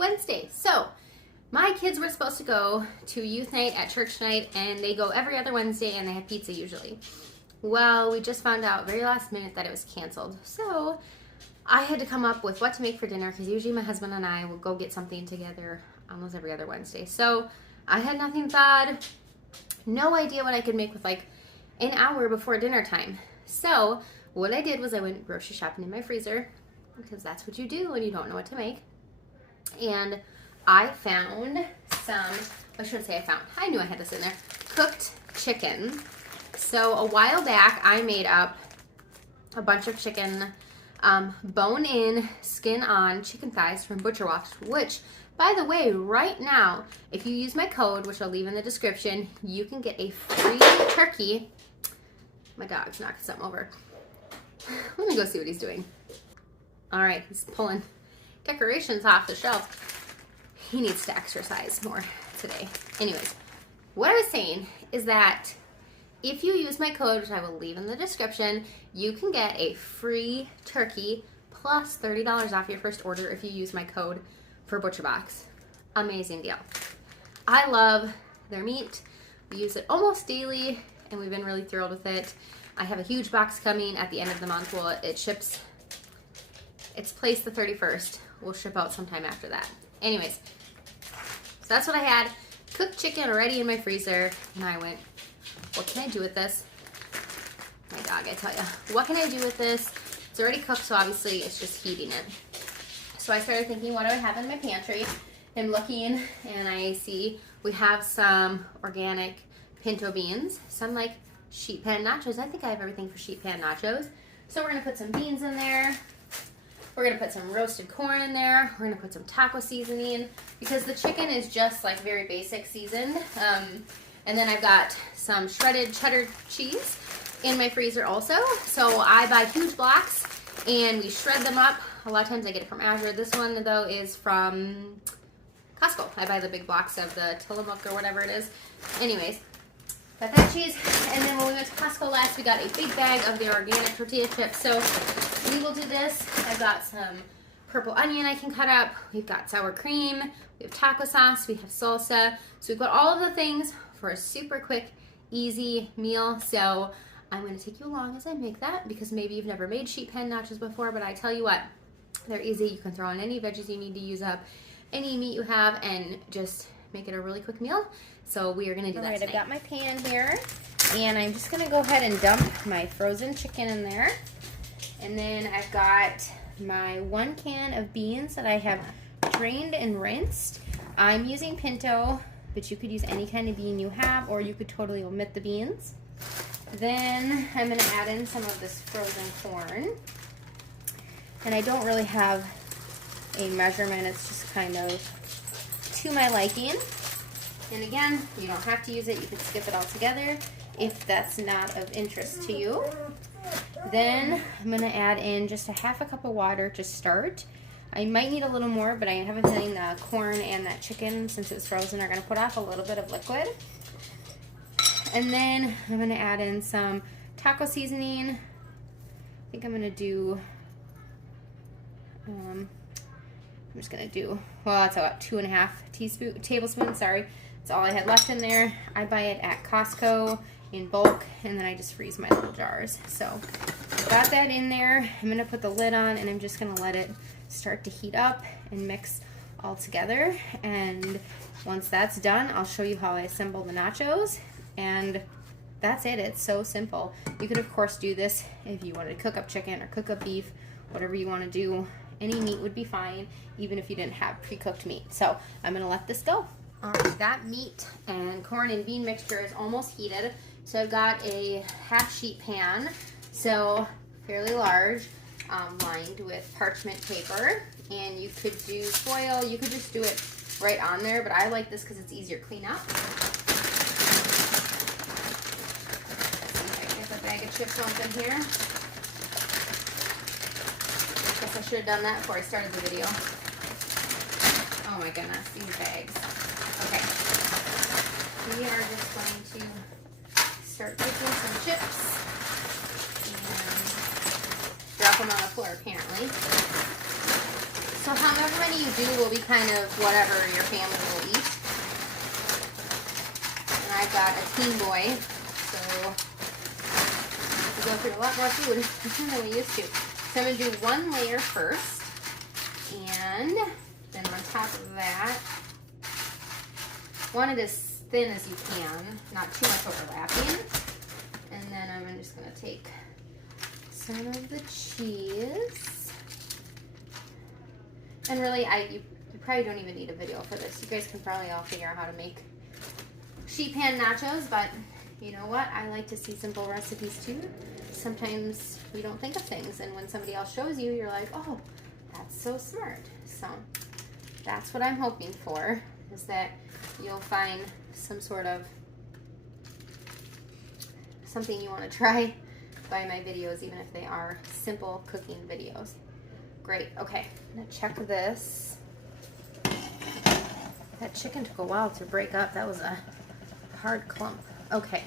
Wednesday. So my kids were supposed to go to youth night at church night, and they go every other Wednesday, and they have pizza usually. Well, we just found out very last minute that it was canceled. So I had to come up with what to make for dinner, because usually my husband and I will go get something together almost every other Wednesday. So I had nothing thawed, no idea what I could make with like an hour before dinner time. So what I did was I went grocery shopping in my freezer, because that's what you do when you don't know what to make. And I found some, I shouldn't say I found, I knew I had this in there, cooked chicken. So a while back I made up a bunch of chicken, bone in, skin on chicken thighs from Butcher Box, which, by the way, right now, if you use my code, which I'll leave in the description, you can get a free turkey. My dog's knocking something over. Let me go see what he's doing. All right, he's pulling decorations off the shelf. He needs to exercise more today. Anyways, what I was saying is that if you use my code, which I will leave in the description, you can get a free turkey plus $30 off your first order if you use my code for Butcher Box. Amazing deal. I love their meat. We use it almost daily, and we've been really thrilled with it. I have a huge box coming at the end of the month. Well, it ships, it's placed the 31st. We'll ship out sometime after that. Anyways, so that's what I had. Cooked chicken already in my freezer, and I went, what can I do with this? My dog, I tell you. What can I do with this? It's already cooked, so obviously it's just heating it. So I started thinking, what do I have in my pantry? I'm looking, and I see we have some organic pinto beans, some like sheet pan nachos. I think I have everything for sheet pan nachos. So we're gonna put some beans in there. We're gonna put some roasted corn in there. We're gonna put some taco seasoning, because the chicken is just like very basic seasoned. And then I've got some shredded cheddar cheese in my freezer also. So I buy huge blocks and we shred them up. A lot of times I get it from Azure. This one though is from Costco. I buy the big blocks of the Tillamook or whatever it is. Anyways, got that cheese. And then when we went to Costco last, we got a big bag of the organic tortilla chips. So we will do this. I've got some purple onion I can cut up. We've got sour cream. We have taco sauce. We have salsa. So we've got all of the things for a super quick, easy meal. So I'm going to take you along as I make that, because maybe you've never made sheet pan nachos before, but I tell you what, they're easy. You can throw in any veggies you need to use up, any meat you have, and just make it a really quick meal. So we are going to do that tonight. I've got my pan here, and I'm just going to go ahead and dump my frozen chicken in there. And then I've got my 1 can of beans that I have drained and rinsed. I'm using pinto, but you could use any kind of bean you have, or you could totally omit the beans. Then I'm going to add in some of this frozen corn. And I don't really have a measurement, it's just kind of to my liking. And again, you don't have to use it, you can skip it altogether if that's not of interest to you. Then I'm going to add in just a half a cup of water to start. I might need a little more, but I have a feeling the corn and that chicken, since it's frozen, are going to put off a little bit of liquid. And then I'm going to add in some taco seasoning. I think I'm going to do, I'm just going to do, well, that's about 2.5 tablespoons, sorry. That's all I had left in there. I buy it at Costco in bulk, and then I just freeze my little jars. So got that in there. I'm going to put the lid on, and I'm just going to let it start to heat up and mix all together. And once that's done, I'll show you how I assemble the nachos. And that's it. It's so simple. You could, of course, do this if you wanted to cook up chicken or cook up beef, whatever you want to do. Any meat would be fine, even if you didn't have pre-cooked meat. So I'm going to let this go. All right, that meat and corn and bean mixture is almost heated. So I've got a half sheet pan, so fairly large, lined with parchment paper. And you could do foil. You could just do it right on there, but I like this because it's easier to clean up. Bag of chips open here. Guess I should have done that before I started the video. Oh my goodness, these bags. Okay. We are just going to start taking some chips and drop them on the floor apparently. So however many you do will be kind of whatever your family will eat. And I've got a teen boy, so we go through a lot more food than we used to. So I'm going to do one layer first, and then on top of that, want it as thin as you can, not too much overlapping. And then I'm just going to take some of the cheese. And really, you probably don't even need a video for this. You guys can probably all figure out how to make sheet pan nachos, but you know what? I like to see simple recipes too. Sometimes you don't think of things, and when somebody else shows you, you're like, oh, that's so smart. So that's what I'm hoping for, is that you'll find some sort of something you want to try by my videos, even if they are simple cooking videos. Great. Okay, I'm gonna check this. That chicken took a while to break up. That was a hard clump. Okay,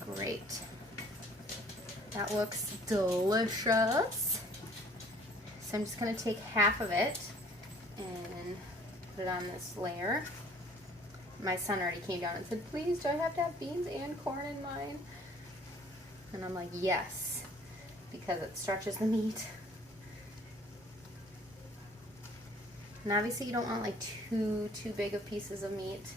great. That looks delicious. So I'm just gonna take half of it and put it on this layer. My son already came down and said, please, do I have to have beans and corn in mine? And I'm like, yes, because it stretches the meat. And obviously you don't want like too big of pieces of meat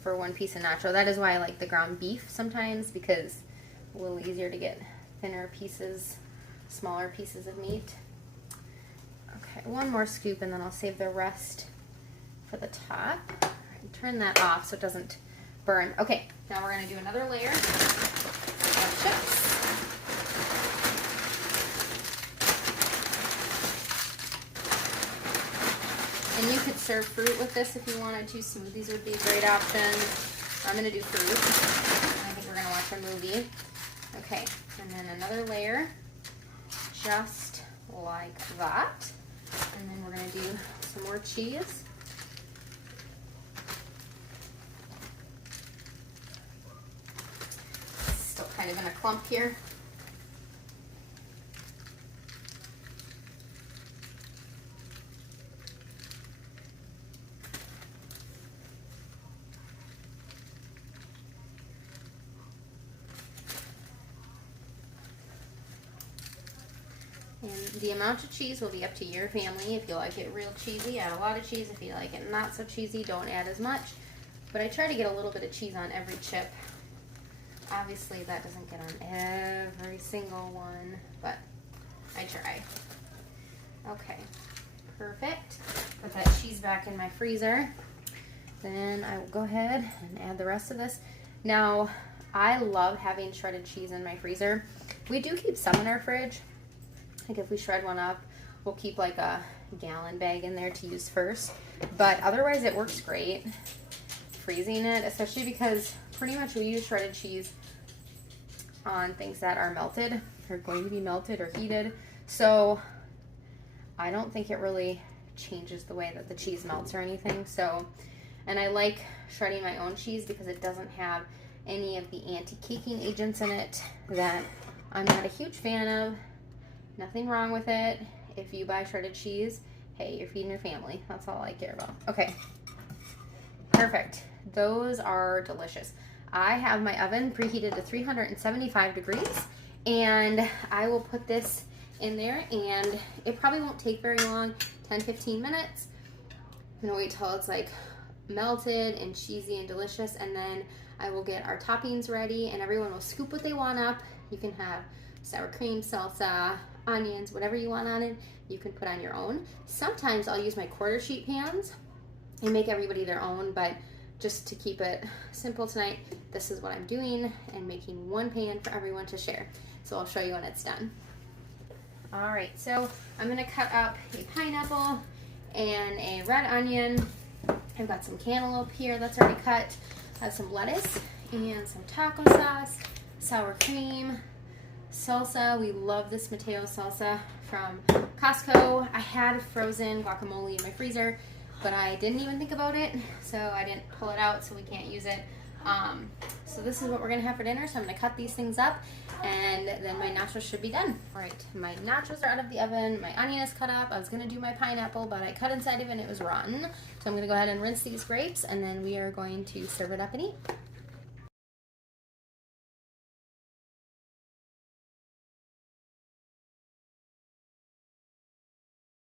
for one piece of nacho. That is why I like the ground beef sometimes, because it's a little easier to get thinner pieces, smaller pieces of meat. Okay, one more scoop and then I'll save the rest for the top. And turn that off so it doesn't burn. Okay, now we're going to do another layer of chips. And you could serve fruit with this if you wanted to. Smoothies would be a great option. I'm going to do fruit. I think we're going to watch a movie. Okay, and then another layer, just like that. And then we're going to do some more cheese. Still kind of in a clump here. And the amount of cheese will be up to your family. If you like it real cheesy, add a lot of cheese. If you like it not so cheesy, don't add as much. But I try to get a little bit of cheese on every chip. Obviously, that doesn't get on every single one, but I try. Okay, perfect. Put that cheese back in my freezer. Then I will go ahead and add the rest of this. Now, I love having shredded cheese in my freezer. We do keep some in our fridge. Like if we shred one up, we'll keep like a gallon bag in there to use first. But otherwise it works great freezing it, especially because pretty much we use shredded cheese on things that are melted, or going to be melted or heated. So I don't think it really changes the way that the cheese melts or anything. So, and I like shredding my own cheese because it doesn't have any of the anti-caking agents in it that I'm not a huge fan of. Nothing wrong with it. If you buy shredded cheese, hey, you're feeding your family. That's all I care about. Okay, perfect. Those are delicious. I have my oven preheated to 375 degrees, and I will put this in there, and it probably won't take very long, 10-15 minutes. I'm gonna wait till it's like melted and cheesy and delicious, and then I will get our toppings ready, and everyone will scoop what they want up. You can have sour cream, salsa, onions, whatever you want on it, you can put on your own. Sometimes I'll use my quarter sheet pans and make everybody their own, but just to keep it simple tonight, this is what I'm doing and making one pan for everyone to share. So I'll show you when it's done. All right, so I'm gonna cut up a pineapple and a red onion. I've got some cantaloupe here that's already cut. I have some lettuce and some taco sauce, sour cream, salsa. We love this Mateo salsa from Costco. I had frozen guacamole in my freezer, but I didn't even think about it, so I didn't pull it out, so we can't use it. So this is what we're gonna have for dinner. So I'm gonna cut these things up, and then my nachos should be done. All right, my nachos are out of the oven. My onion is cut up. I was gonna do my pineapple, but I cut inside of it and it was rotten. So I'm gonna go ahead and rinse these grapes, and then we are going to serve it up and eat.